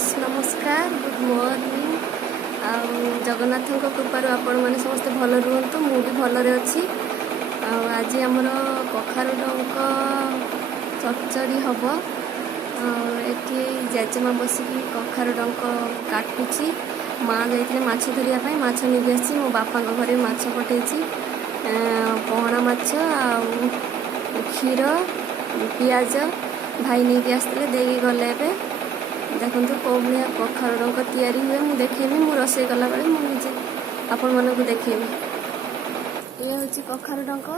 Friends नमस्कार good morning Jagannath कृपार आपण मैंने समस्ते भल रुहतु मु भी भलरे अच्छी आज आमर कखारु डंक चचड़ी हम ये जेजेमा बसिकी कखारु डंक काटुची माँ जाइए माछ धरिया माछ नहीं आसी मो बापा घरे माछ पठे पहना माछ क्षीर पियाज भाई नहीं आसते देगी गले देखो कौ भाया कखारु डंक तैयारी हुए मुझे देखेबी मु रोसे कला बेले मुझे आपण मानक देखेबी ये हूँ कखारु डंक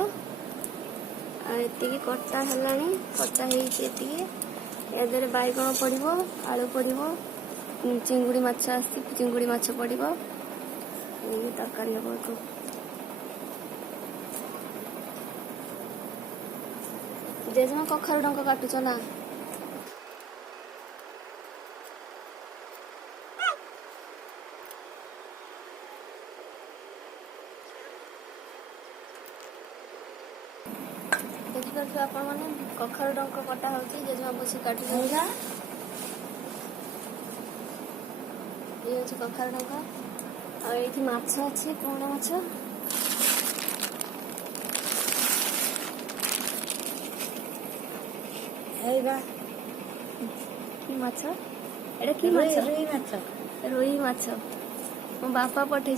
एति कटा है कटा होती बैगण पड़ो आलू पड़ो चिंगुड़ी माछ आसी चिंगुड़ी माछ पड़ो तरकारी हम तो जेजेमा कखारु डंक काटुच ना देखिए आपण मैंने कखारु डंक कटा होती जेजेमा बसी काटू ये हूँ कखारु डंक आठी माछ अच्छे पोहना माछ कि माछ एटा कि माछ रोही माछ रोही माछ मो बापा पठे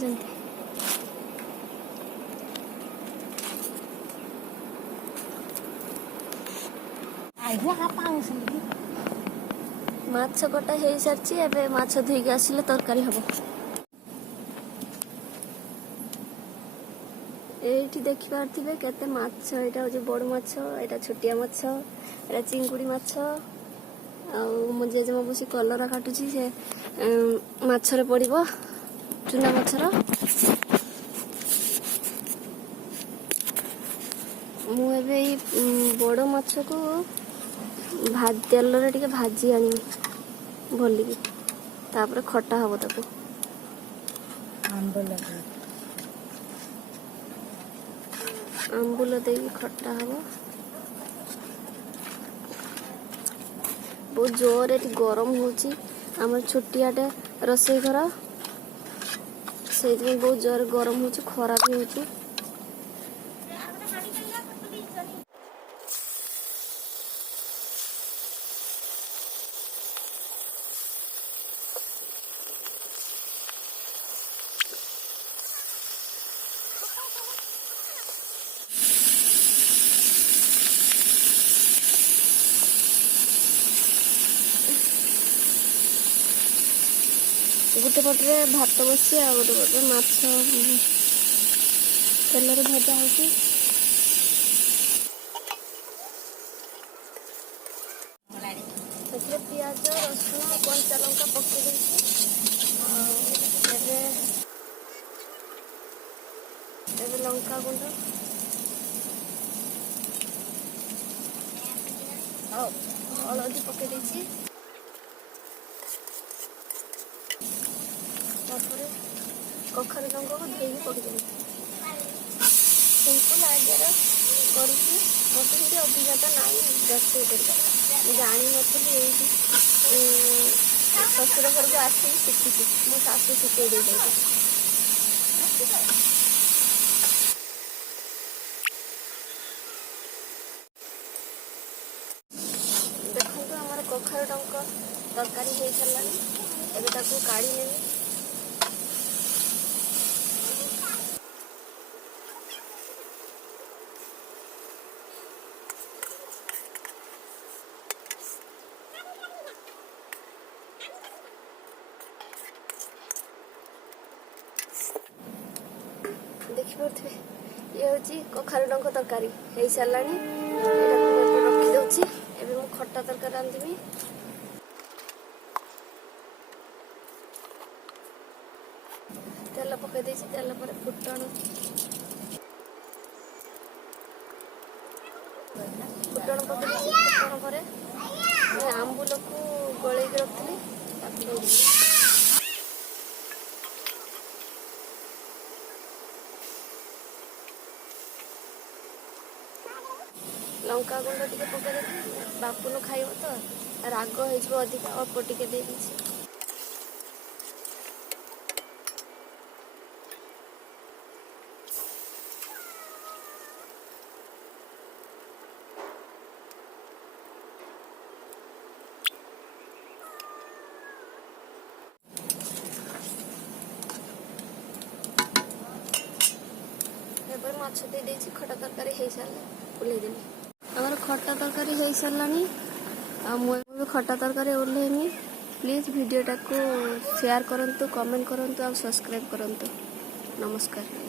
माछ कटा हो सारी एवं माछ धोईक आसिले तरकारी हम ये देखिपे केते माछ यहाँ हूँ बड़ माछ यहाँ छोटिया माछ यहाँ चिंगुड़ी माछ मो जेजेमा बस कलरा काटुची से माछरे पड़ो चूना माछर मुझे बड़ माछ को तेल टे भाजी आनी भलिकी तापर खटा हम ताको आंबुल दे खटा हम बहुत जोर गरम होम छोटियाटे रोसई घर से बहुत जोर गरम हो खरा भी हो गोटे पटे भात बसी आ गोटे पटे माछ तेल भजा हो पियाज रसुण कंचा लंका पकई लंका गुंड हलदी पकई कखारु डंक को धोई पकड़ सिंपल आइडिया करते अभिज्ञता ना रोसे कर जानी नी शशुर घर को आसी शिखी मो शाशु शिखे देखो आम कखारु डंक तरकारी हो सारानी एवं काढ़ी नेबी देखिपे ये हूँ कखारु डंक तरकारी हो सारा रखीदे एवं खट्टा तरकारी रांधि तेल पकई तेल पर फुटण पकई फुटण पर आंबुल को गलैक रखी लंका गुंड टे पकड़ बापुन खाइब तो राग हो अधिक अल्प टे दे ମାଛ ଦେଇ ଦେଇଛି ଖଟା ତରକାରୀ ହେଇସାରିଲା ଓହ୍ଲେଇଦେଲି। ଆମର ଖଟା ତରକାରୀ ହେଇସାରିଲାଣି ଆଉ ମୁଁ ଏବେ ଖଟା ତରକାରୀ ଓହ୍ଲେଇମି। ପ୍ଲିଜ୍ ଭିଡ଼ିଓଟାକୁ ସେୟାର କରନ୍ତୁ, କମେଣ୍ଟ କରନ୍ତୁ ଆଉ ସବସ୍କ୍ରାଇବ୍ କରନ୍ତୁ। ନମସ୍କାର।